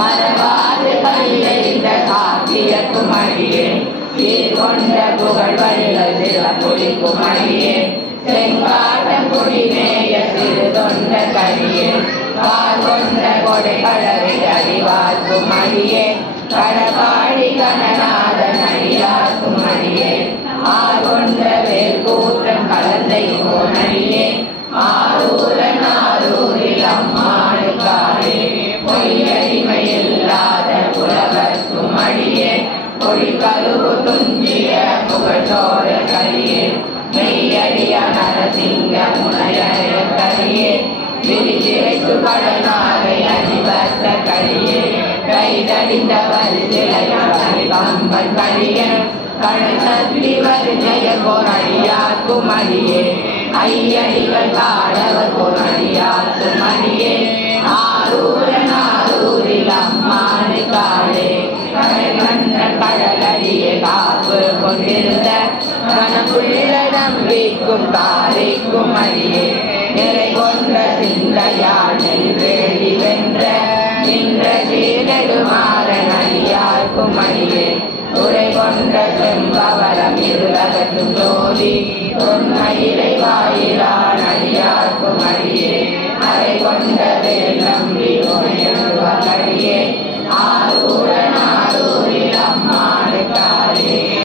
மறவாது கையெழுந்த காப்பியக்கும் அடியே சீர்கொண்ட புகழ் வழிகள் சிறப்புடிக்கும் அடியே செங்காட்டம் குடிமேய சிறு தொண்ட கடியே கார் கொண்ட கொடை கடவை அறிவார்க்கும் அடியே கடபாடி கணநாதன் அடியார்க்கும் அடியே ஆர்கொண்ட வேல் கூட்டம் கலந்தை போனடியே ஆரூரன் ஆரூரில் அம்மானுக்காரே பொய்யடிமை இல்லாத புலவர்க்கும் அடியே பொடி கருவு துஞ்சிய புகழோர கரியே மெய்யடிய நரசிங்க முனையடைய கரியே விரிதிரைக்கு கடனாகை அடிவர்த்த கரியே கைதடிந்த வரிசிலையாய் கம்பன் கரியன் கழுத்தத்தி வருஜய பொறடியார்க்கும் அடியே ஐயடிகள் காடவர் பொறடியார்க்கும் அடியே ஆரூரன் ஆரூரில் அம்மானு காடே கண்ட கடலடியே காப்பு கொண்டிருந்த கனமுள்ள நம்பிக்கும் தாரைக்கும் அடியே நிறை கொண்ட சிந்தையானில் வேடி வென்ற நின்ற சீரடுமாறன் அடியார்க்கும் அடியே உரை கொண்ட செம்பவரம் இருளகத்தும் ஜோதி உண்மையிலை வாயிலான் அடியார்க்கும் அடியே அறை கொண்ட வேலம்